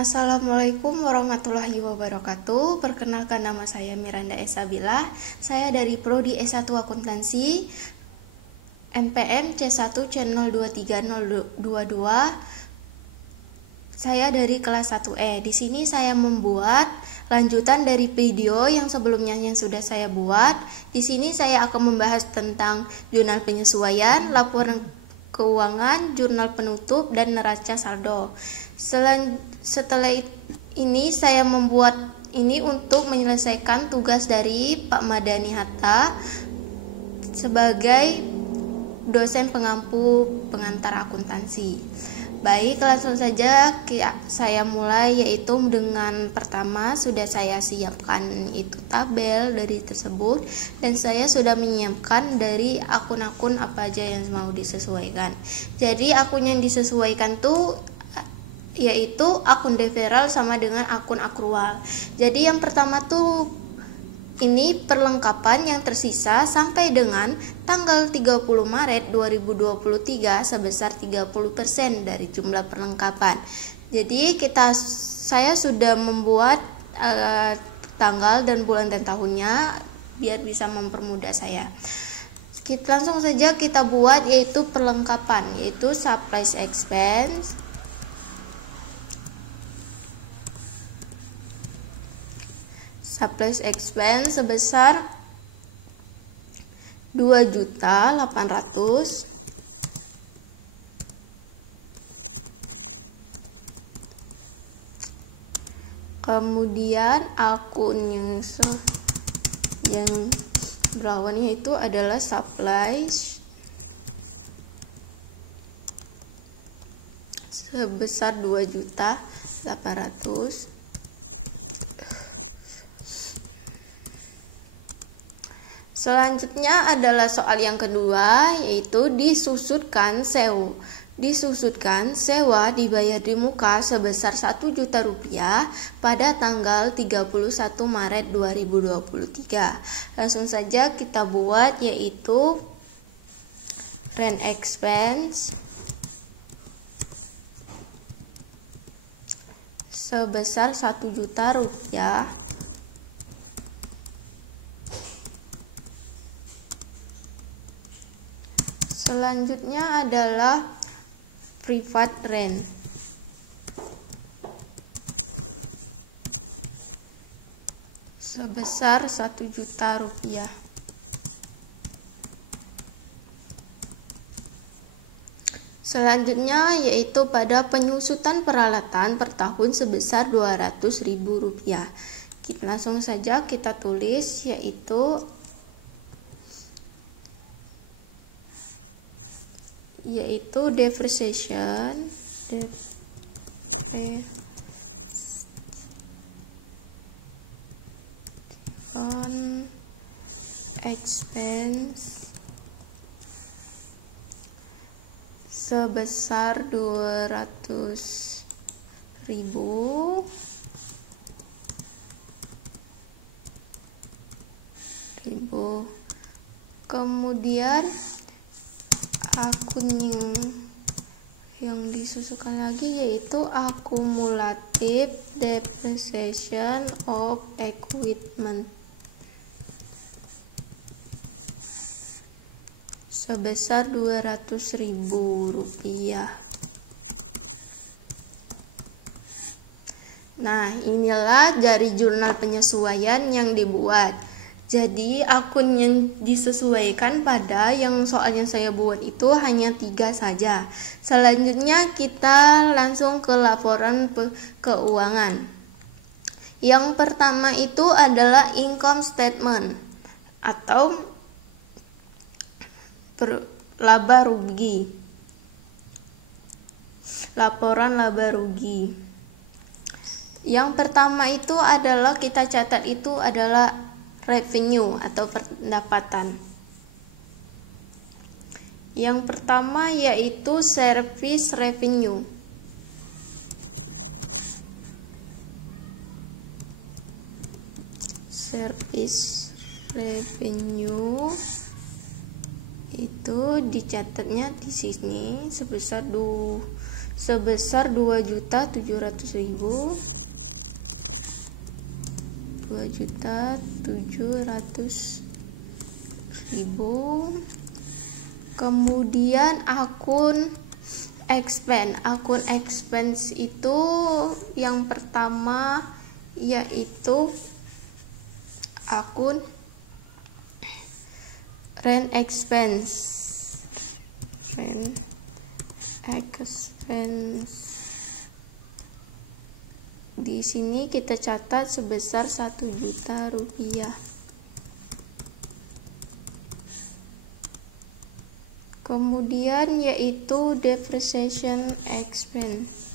Assalamualaikum warahmatullahi wabarakatuh. Perkenalkan, nama saya Miranda Esabilah. Saya dari Prodi S1 Akuntansi NPM C1 C023022. Saya dari kelas 1E. Di sini saya membuat lanjutan dari video yang sebelumnya yang sudah saya buat. Di sini saya akan membahas tentang jurnal penyesuaian, laporan keuangan, jurnal penutup, dan neraca saldo. Setelah ini saya membuat ini untuk menyelesaikan tugas dari Pak Madani Hatta sebagai dosen pengampu pengantar akuntansi. Baik, langsung saja saya mulai, yaitu dengan pertama sudah saya siapkan itu tabel dari tersebut, dan saya sudah menyiapkan dari akun-akun apa aja yang mau disesuaikan. Jadi akun yang disesuaikan tuh yaitu akun deferral sama dengan akun akrual. Jadi yang pertama tuh ini perlengkapan yang tersisa sampai dengan tanggal 30 Maret 2023 sebesar 30% dari jumlah perlengkapan. Jadi saya sudah membuat tanggal dan bulan dan tahunnya biar bisa mempermudah saya. Langsung saja kita buat, yaitu perlengkapan, yaitu supplies expense. Supplies expense sebesar 2.800.000. Kemudian akun yang berlawannya itu adalah supplies sebesar 2.800.000. Selanjutnya adalah soal yang kedua, yaitu disusutkan sewa. Disusutkan sewa dibayar di muka sebesar Rp1.000.000 pada tanggal 31 Maret 2023. Langsung saja kita buat, yaitu rent expense sebesar Rp1.000.000. Selanjutnya adalah private rent sebesar Rp1.000.000. Selanjutnya yaitu pada penyusutan peralatan per tahun sebesar Rp200.000. Langsung saja kita tulis, yaitu depreciation expense sebesar 200.000. Kemudian akun yang disusukan lagi yaitu accumulative depreciation of equipment sebesar Rp200.000. Nah, inilah dari jurnal penyesuaian yang dibuat. Jadi akun yang disesuaikan pada yang soal yang saya buat itu hanya 3 saja. Selanjutnya kita langsung ke laporan keuangan. Yang pertama itu adalah income statement atau laba rugi. Laporan laba rugi. Yang pertama itu adalah kita catat itu adalah revenue atau pendapatan. Yang pertama yaitu service revenue. Service revenue itu dicatatnya di sini sebesar sebesar 2.700.000. 2.700.000. Kemudian akun expense itu yang pertama yaitu akun rent expense. Di sini kita catat sebesar 1 juta rupiah. Kemudian yaitu depreciation expense.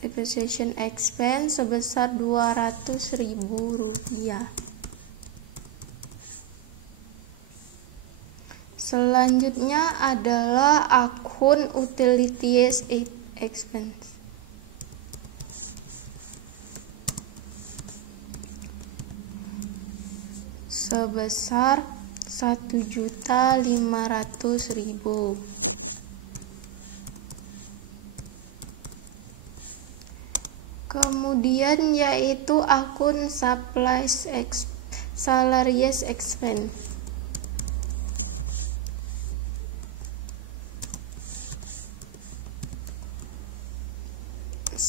Depreciation expense sebesar 200.000 rupiah. Selanjutnya adalah akun utilities expense. Sebesar 1.500.000. Kemudian yaitu akun salaries expense.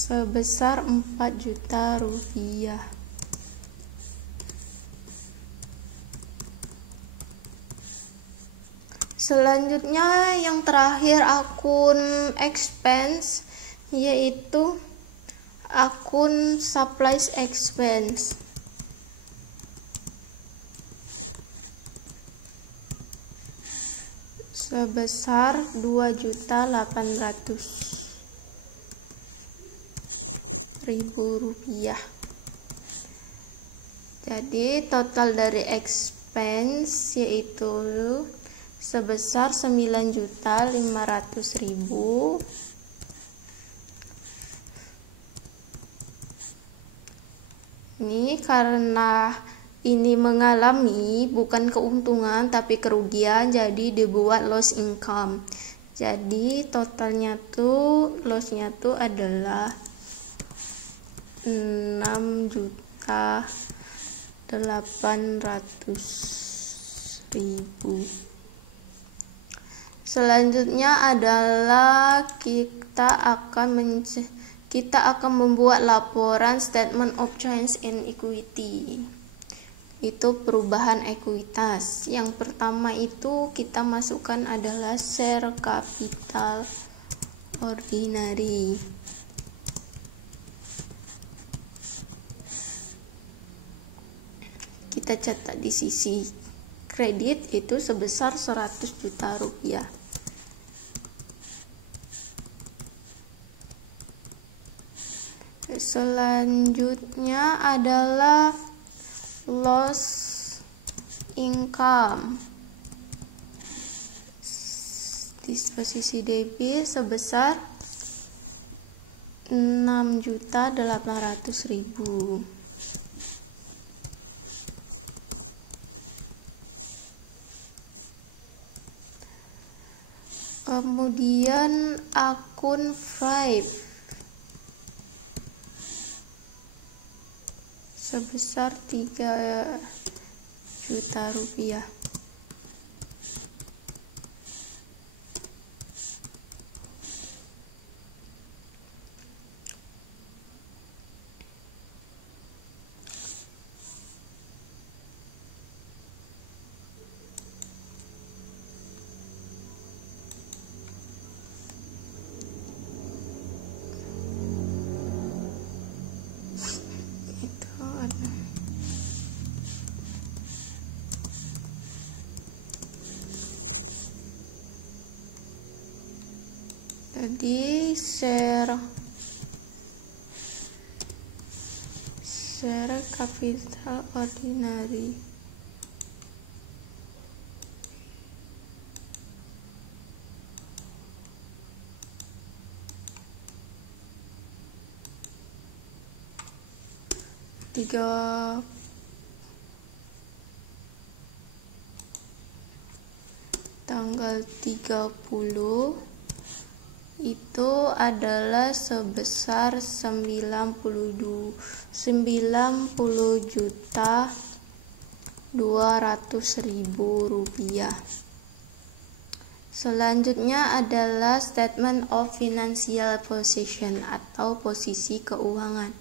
Sebesar 4 juta rupiah. Selanjutnya yang terakhir akun expense yaitu akun supplies expense. Sebesar 2.800.000 rupiah. Jadi total dari expense yaitu sebesar 9.500.000. Ini karena ini mengalami bukan keuntungan tapi kerugian, jadi dibuat loss income. Jadi totalnya tuh lossnya tuh adalah 6.800.000. Selanjutnya adalah kita akan membuat laporan statement of change in equity. Itu perubahan ekuitas. Yang pertama itu kita masukkan adalah share capital ordinary. Kita catat di sisi kredit itu sebesar 100 juta rupiah. Selanjutnya adalah loss income. Disposisi debit sebesar 6.800.000. Kemudian akun Five sebesar 3 juta rupiah. Jadi share capital ordinary. tanggal 30 itu adalah sebesar 90.200.000 rupiah. Selanjutnya adalah statement of financial position atau posisi keuangan.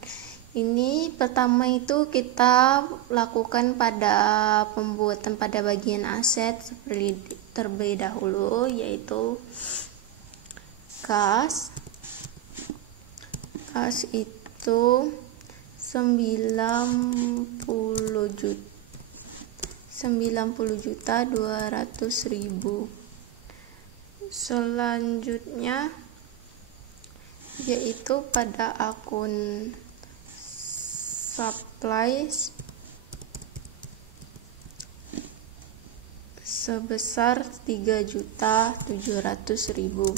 Ini pertama itu kita lakukan pada pembuatan pada bagian aset seperti terlebih dahulu, yaitu kas. Kas itu 90.200.000. Selanjutnya yaitu pada akun supplies sebesar 3.700.000.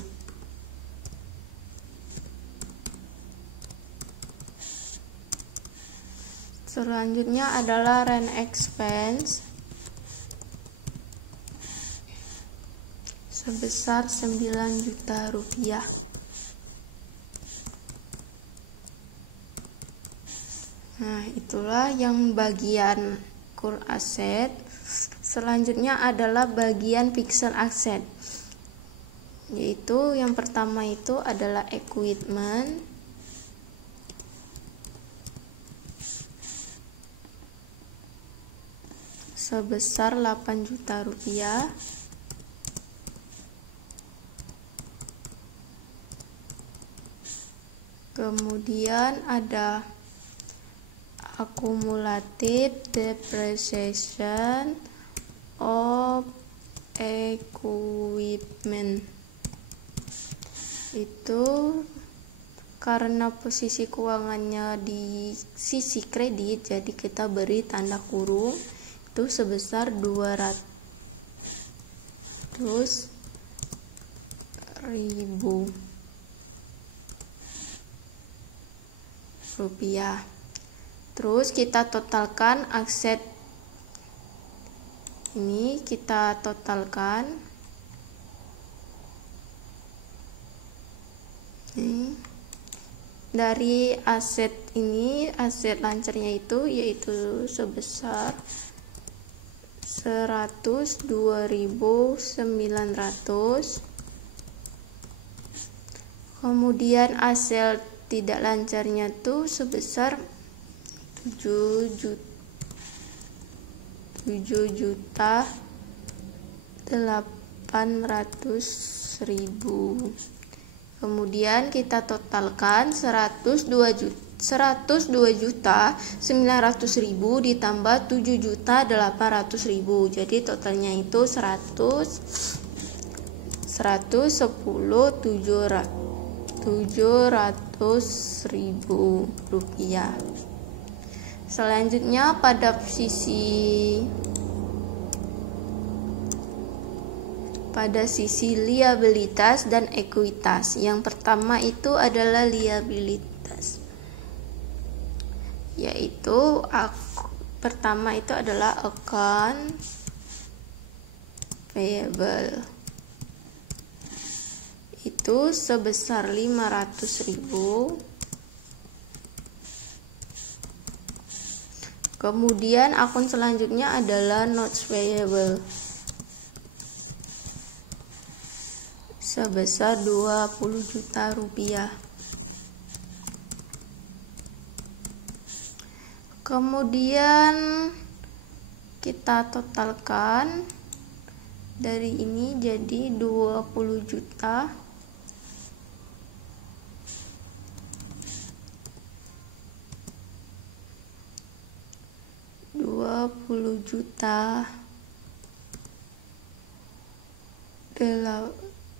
Selanjutnya adalah rent expense sebesar 9 juta rupiah. Nah, itulah yang bagian core asset. Selanjutnya adalah bagian fixed asset, yaitu yang pertama itu adalah equipment sebesar 8 juta rupiah. Kemudian ada accumulated depreciation of equipment. Itu karena posisi keuangannya di sisi kredit, jadi kita beri tanda kurung, itu sebesar 200.000 rupiah. Terus kita totalkan aset ini, kita totalkan ini. Dari aset ini, aset lancarnya itu yaitu sebesar 102.900. Kemudian aset tidak lancarnya tuh sebesar 7.800.000. Kemudian kita totalkan 102.900.000 ditambah 7.800.000. Jadi totalnya itu 700.000 rupiah. Selanjutnya pada sisi liabilitas dan ekuitas. Yang pertama itu adalah liabilitas, yaitu pertama itu adalah account payable, itu sebesar 500.000. Kemudian akun selanjutnya adalah notes payable sebesar 20 juta rupiah. Kemudian kita totalkan dari ini jadi 20 juta.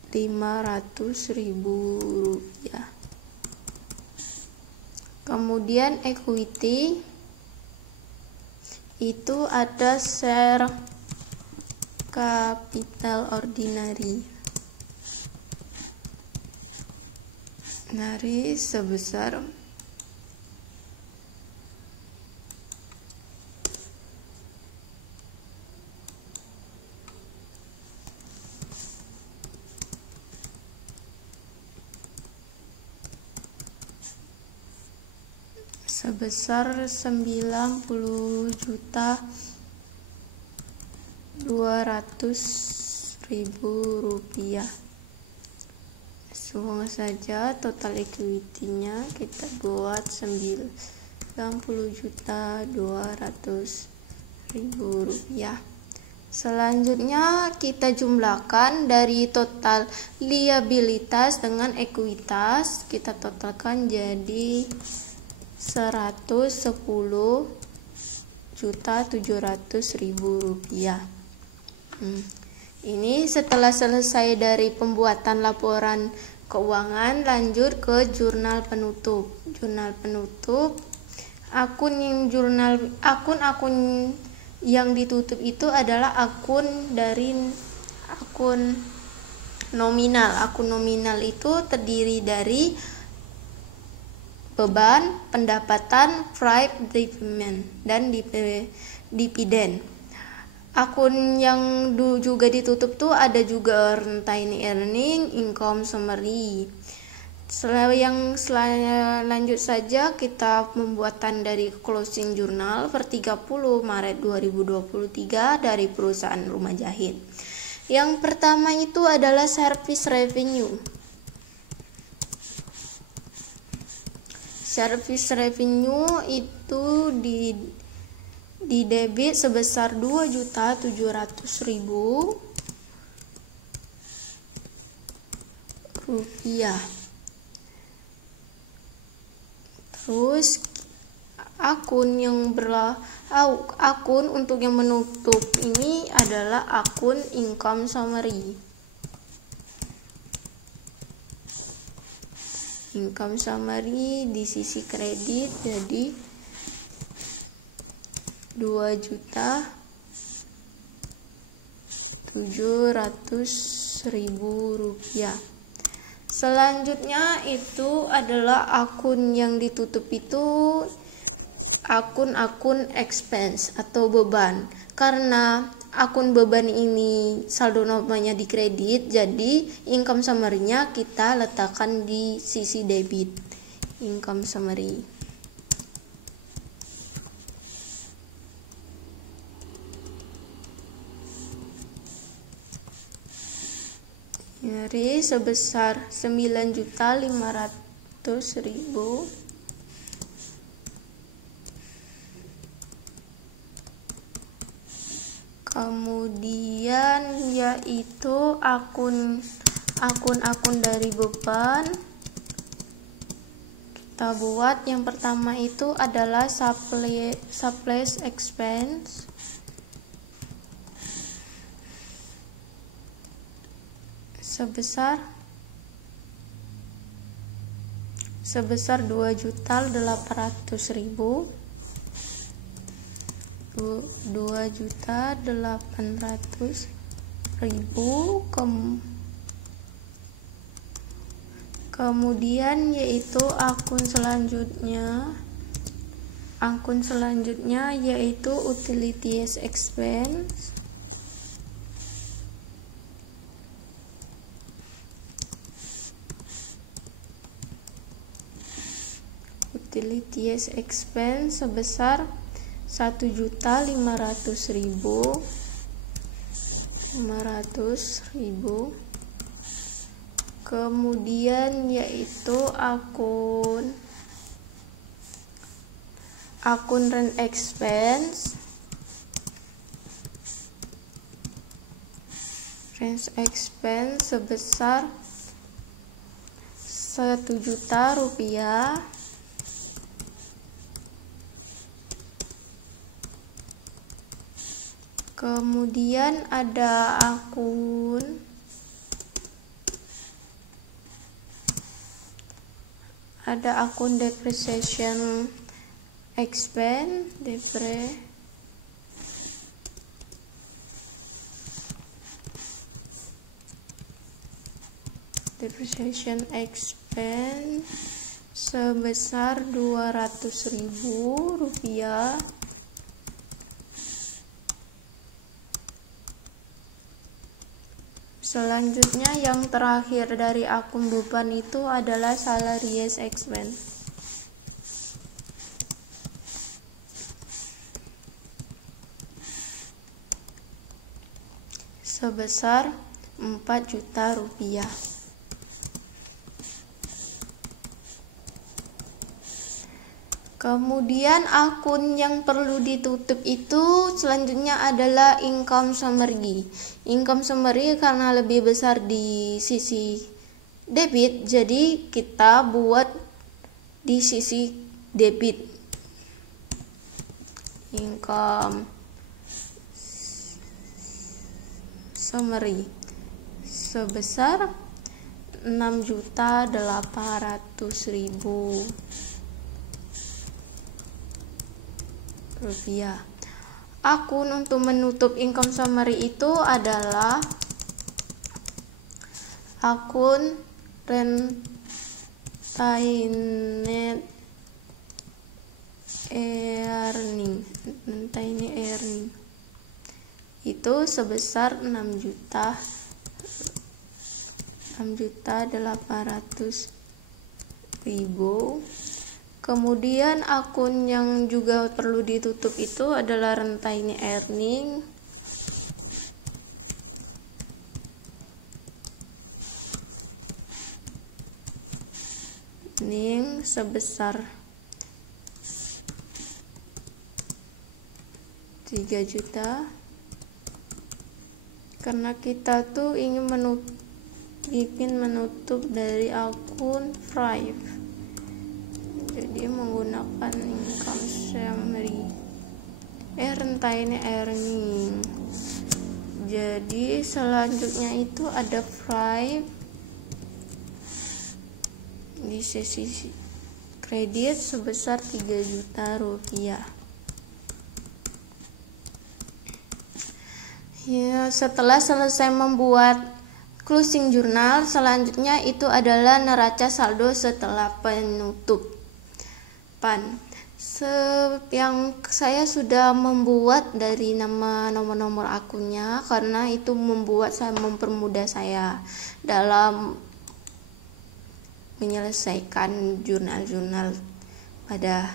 $500.000 rupiah. Kemudian equity itu ada share capital ordinary sebesar 5 sebesar 90.200.000 rupiah. Semua saja total equity-nya kita buat 90.200.000 rupiah. Selanjutnya kita jumlahkan dari total liabilitas dengan ekuitas, kita totalkan jadi 110.700.000 rupiah. Ini setelah selesai dari pembuatan laporan keuangan, lanjut ke jurnal penutup. Jurnal penutup, akun yang ditutup itu adalah akun nominal. Akun nominal itu terdiri dari beban, pendapatan, private dividend, dan dividen. Akun yang juga ditutup tuh ada juga retained earning, income summary. Lanjut saja kita pembuatan dari closing journal per 30 Maret 2023 dari perusahaan rumah jahit. Yang pertama itu adalah service revenue. Service revenue itu di debit sebesar 2.700.000 rupiah. Terus akun untuk yang menutup ini adalah akun income summary. Income summary di sisi kredit jadi 2.700.000 rupiah. Selanjutnya itu adalah akun yang ditutup itu akun expense atau beban. Karena akun beban ini saldo namanya di kredit, jadi income summary-nya kita letakkan di sisi debit. Income summary. Dari sebesar 9.500.000. Kemudian yaitu akun dari beban. Kita buat yang pertama itu adalah supplies expense. Sebesar 2.800.000. 2.800.000. Kemudian yaitu akun selanjutnya yaitu utilities expense. Utilities expense sebesar 1.500.000. Kemudian yaitu akun rent expense. Rent expense sebesar 1 juta rupiah. Kemudian ada akun depreciation expense, depreciation expense sebesar 200.000 rupiah. Selanjutnya yang terakhir dari akun beban itu adalah salaries expense. sebesar 4 juta rupiah. Kemudian akun yang perlu ditutup itu selanjutnya adalah income summary. Income summary karena lebih besar di sisi debit, jadi kita buat di sisi debit. Income summary sebesar 6.800.000 rupiah. Akun untuk menutup income summary itu adalah akun retained earning. Itu sebesar 6.800.000. Kemudian akun yang juga perlu ditutup itu adalah retained earning sebesar 3 juta, karena kita tuh ingin menutup dari akun Thrive, jadi menggunakan income summary retained earning. Jadi selanjutnya itu ada Thrive di sesi kredit sebesar 3 juta rupiah. Ya, setelah selesai membuat closing journal, selanjutnya itu adalah neraca saldo setelah penutupan. Yang saya sudah membuat dari nama nomor-nomor akunnya, karena itu mempermudah saya dalam menyelesaikan jurnal-jurnal pada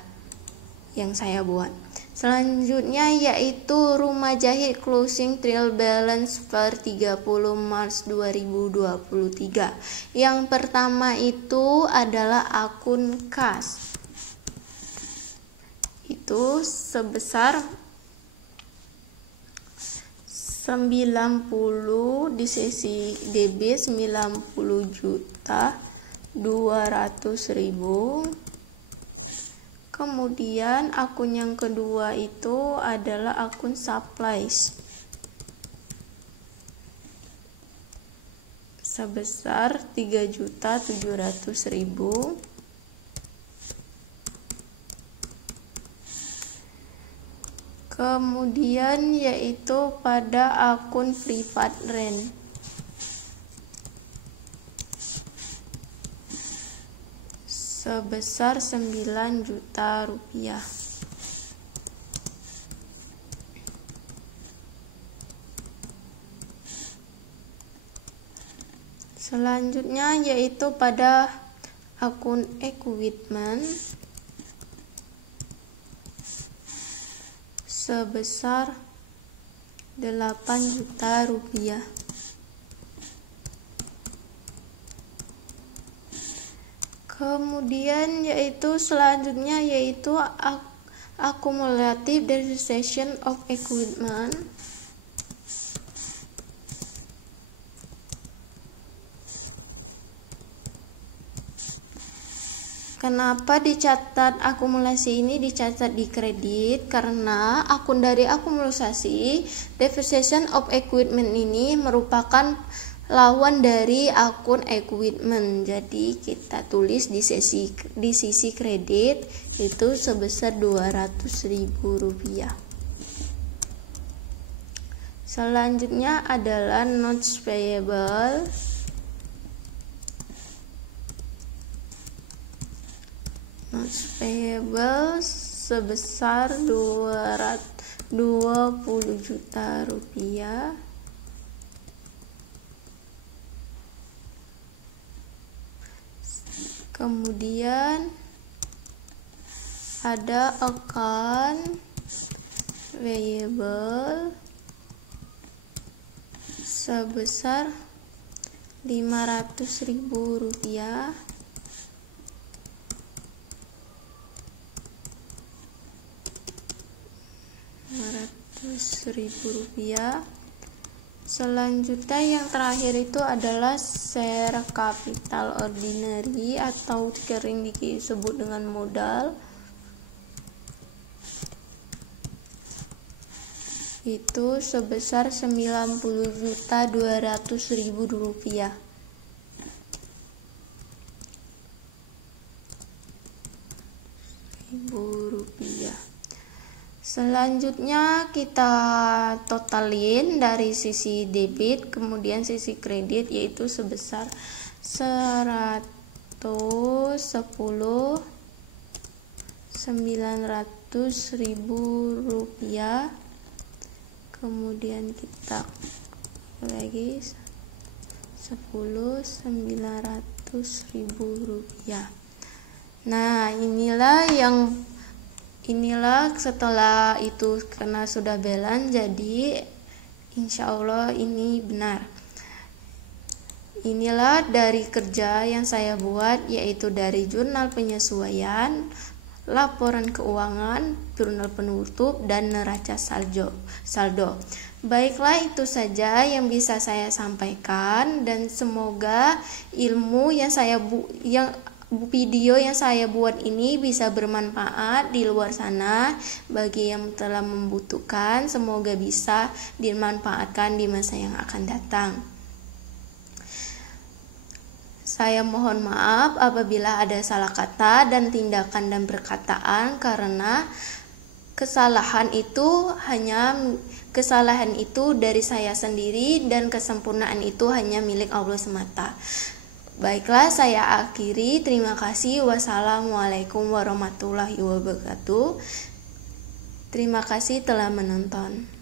yang saya buat. Selanjutnya yaitu rumah jahit closing trial balance per 30 Maret 2023. Yang pertama itu adalah akun kas. Itu sebesar 90 di sesi debit 90.200.000. Kemudian akun yang kedua itu adalah akun supplies sebesar 3.700.000. Kemudian yaitu pada akun private rent sebesar 9 juta rupiah. Selanjutnya yaitu pada akun equipment sebesar 8 juta rupiah. Kemudian yaitu selanjutnya yaitu akumulatif depreciation of equipment Kenapa dicatat akumulasi ini dicatat di kredit? Karena dari akumulasi depreciation of equipment ini merupakan lawan dari akun equipment. Jadi kita tulis di sisi kredit itu sebesar Rp200.000. Selanjutnya adalah notes payable. Notes payable sebesar Rp20 juta. Kemudian ada account payable sebesar Rp500.000. Rp500.000. Selanjutnya yang terakhir itu adalah share capital ordinary atau sering disebut dengan modal. Itu sebesar Rp90.200.000. Selanjutnya kita totalin dari sisi debit kemudian sisi kredit, yaitu sebesar Rp110.900.000. Kemudian kita lagi Rp10.900.000. Nah, inilah setelah itu karena sudah balance, jadi insya Allah ini benar. Inilah dari kerja yang saya buat, yaitu dari jurnal penyesuaian, laporan keuangan, jurnal penutup, dan neraca saldo. Baiklah, itu saja yang bisa saya sampaikan, dan semoga ilmu video yang saya buat ini bisa bermanfaat di luar sana bagi yang telah membutuhkan. Semoga bisa dimanfaatkan di masa yang akan datang. Saya mohon maaf apabila ada salah kata dan tindakan dan perkataan, karena kesalahan itu dari saya sendiri dan kesempurnaan itu hanya milik Allah semata. Baiklah, saya akhiri. Terima kasih. Wassalamualaikum warahmatullahi wabarakatuh. Terima kasih telah menonton.